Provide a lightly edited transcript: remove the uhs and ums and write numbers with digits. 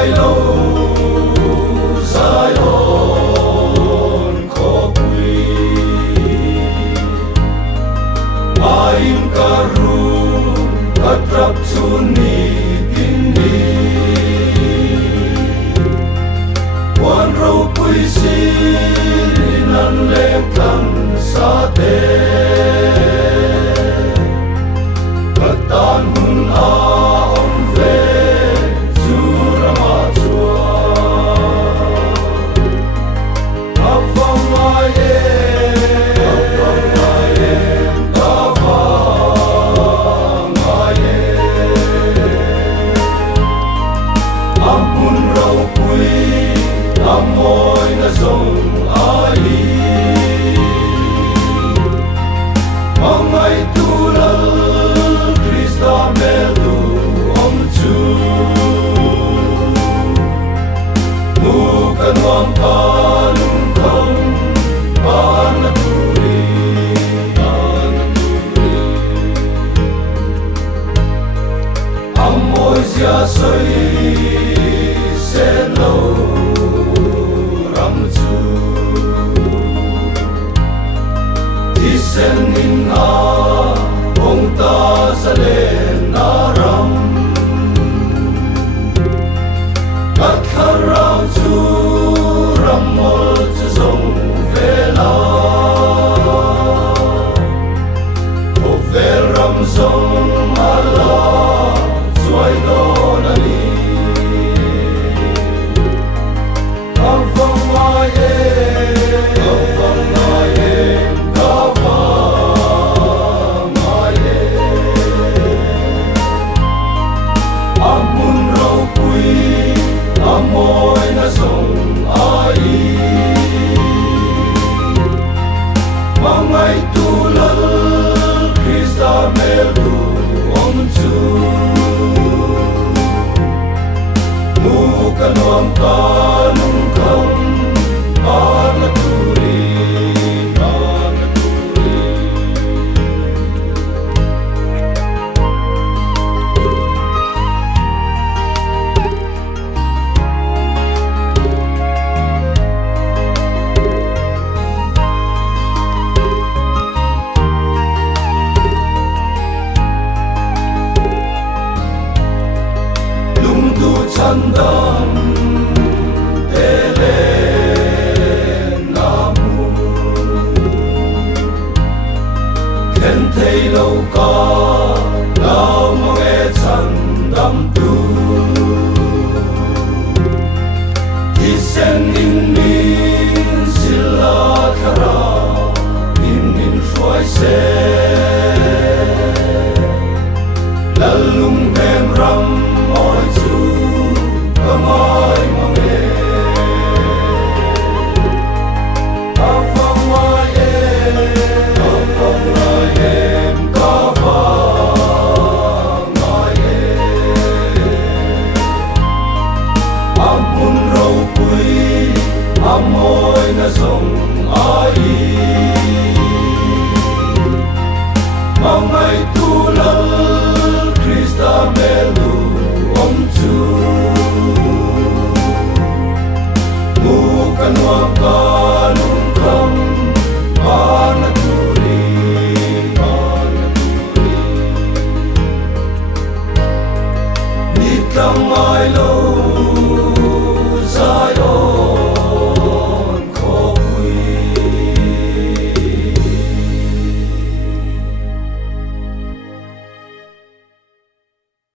mai lâu dài hồn khó quy main karu katrap suni kini wan rau puisi nan lekang sate katan hun aom ve ya soi se lâu ram chu đi sen in na ông ta sa le na ram kat kharau chu ram mol chu zong ve la o ve ram zong ala suai don ali avang mai kavang mai amun rau pui amoy na song ai mangai tulal Krista melu om chu kanuam kanung kam anaturi lung tu chandam thấy lâu có lâu nghe chân đắm tu thì sen in min sila khara in suai se lalung em ram mỏi chu kamai mange amoy na song ai mangai tulal Krista melu om chu mu kanwa kanung kam